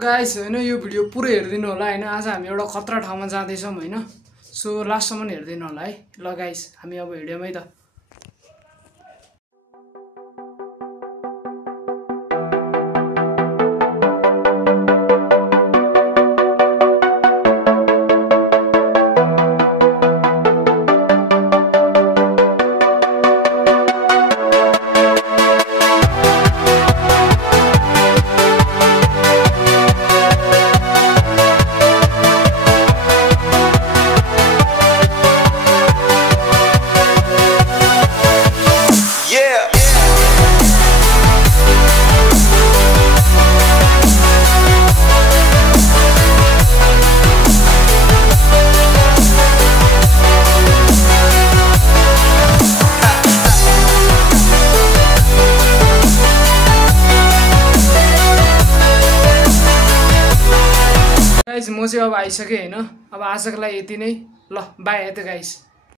Guys हैन यो video पुरै हेर्दिनु होला हैन। आज हामी एउटा खतरा ठाउँमा जाँदैछौँ हैन। सो लास्टसम्म हेर्दिनु होला है। ल गाइस हामी अब हिँड्यौँ है त। गाइस म चाहिँ अब आइसकेँ हैन। अब आजको लागि यति नै। ल बाइ है त गाइस।